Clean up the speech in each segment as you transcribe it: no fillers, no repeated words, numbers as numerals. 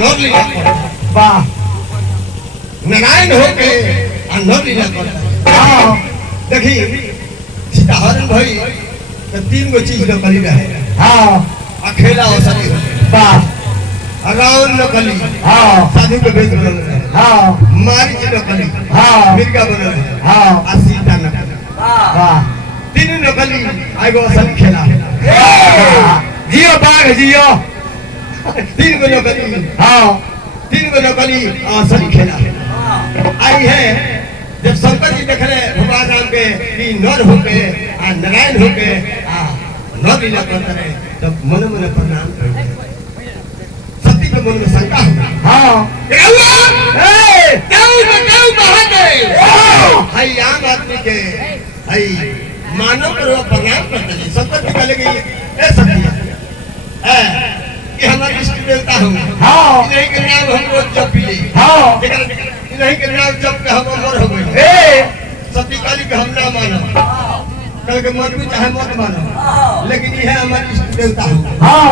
वाह नारायण होके नर लीला करता हां देखी सीताहरण भई तो तीन गो चीज न कली रहे हां अकेला हो सके वाह रावण न कली हां साधु के भेष बनल रहे हां मारीच न कली हां मिर्गा बनल रहे हां आ सीता न कली वाह तीन न कली आगो असल खेला जियो बाघ जियो तीन गो न कली हां तीन गो न कली असल खेला आई है जब शंकर जी देख रहे भगवान राम के कि नर होके आ नारायण होके आ नर लीला करते रहे तब मन मन प्रणाम करते सती के मन में शंका हो हां क्यों महादेव हाय आम आदमी के हाय मानव पर प्रणाम करते हैं शंकर जी कहले कि ए सती कि हमारे इष्ट देवता हो हां नहीं के नाम हम रोज जप ली हां नहीं के नाम जब के हम अमर हो गए ए सती काली के हम ना मानो कल के मत भी चाहे मत मानो लेकिन ये है हमारे इष्ट देवता हां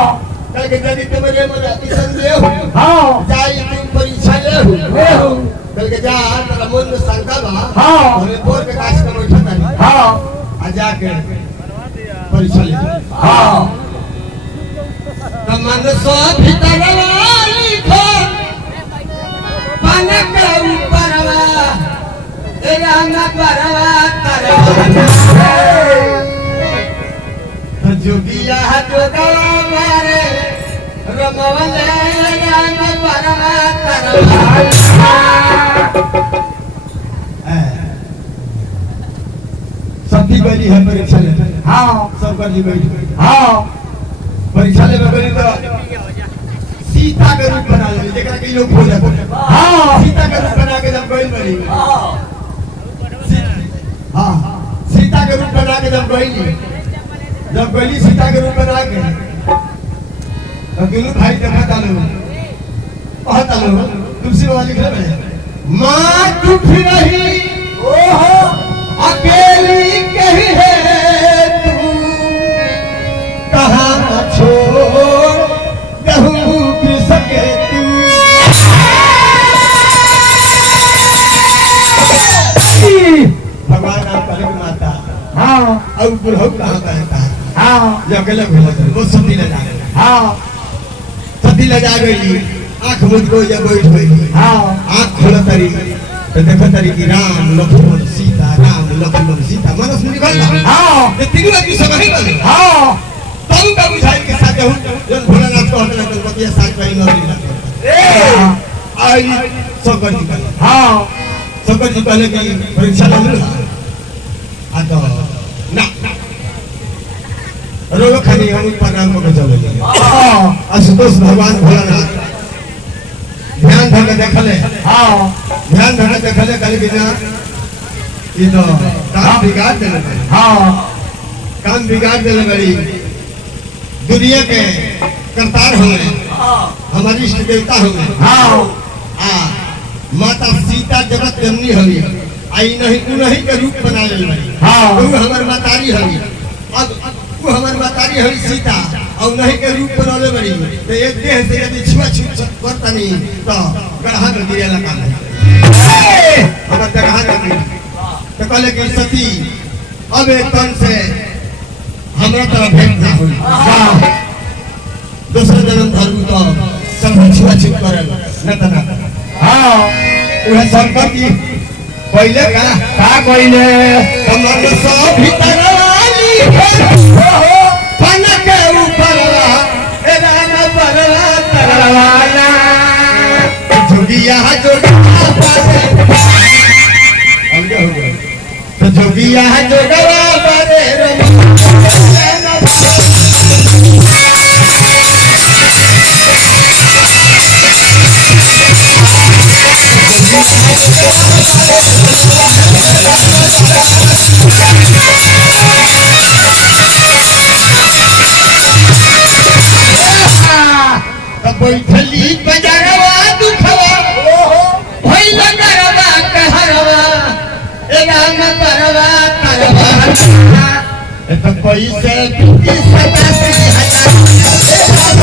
कल के यदि तुम्हारे मन अतिशन ले हो हां जाई तुम परीक्षा ले हो कल के जा तेरा मन में शंका बा हां हमें पोर के काश का बैठा नहीं हां आ जाके परीक्षा ले हां तमन सो भीतर वाली खो पाने के ऊपरवा तेरा ना परवा करवा तो जोगिया जोगवा मारे रमवले रंग परवा करवा सती गली है परीक्षा ले हां सब गली बैठ हां परीक्षा ले गली तो सीता के रूप बना ले जेकरा के लोग खोज हां सीता के रूप बना के जब गइल बनी हां सीता के रूप बना के जब गइली सीता के रूप बना के तो किलो भाई देखा तालो कहता लो तुलसी बाबा लिख रहे मां दुख रही ओहो अकेली कही है तू कहां छोड़ कहूं सके तू भगवान आप कल माता हां अब बुढ़ऊ कहां कहता हां जो अकेले घूमत वो सती ले जा हां सती ले जा गई आंख मुझको जब बैठ गई हां आंख खोल तरी तो देखो तरी की राम लक्ष्मण सीता राम लक्ष्मण सीता मनस में निकल हां ये तीनों आदमी सब है बोले हां तुम का बुझाई के साथ हूं जब भोलानाथ को हटना तो पतिया साथ में नौकरी लगा ए आई शंकर जी का हां शंकर जी पहले की परीक्षा ले लो आ तो ना रोग खानी हम प्रणाम को चले हां आशुतोष भगवान भोलानाथ ध्यान धर के देखले हां ध्यान धर के देखले कल बिना ये तो काम बिगाड़ देले हां काम बिगाड़ देले बड़ी दुनिया के करतार होंगे हमारी इष्ट देवता होंगे हाँ माता सीता जगत जननी होगी आई नहीं के रूप बना ले वो हमार मातारी होगी अब वो हमार मातारी होगी सीता और नहीं के रूप बना ले बड़ी तो एक देह से यदि छुआ करता नहीं तो गढ़ा में गिरे लगा हमारे गढ़ा में गिरे तो कहले कि सती अब एक तन से हमरा तरफ भेंट ना होई दूसरा जन्म धर्म तो सब छुआ करल न तना हां उहे शंकर की पहले का पहले कमर सो भीतर वाली हो पन के ऊपर ए राना परवा तरवाना जोगिया जोगवा पासे अलग हो गया तो जोगिया जोगवा पासे बैठली बजारवा दुखवा भइल गरवा कहरवा ए राम परवा तरवा ए तो कोई से 20 सदा से हटा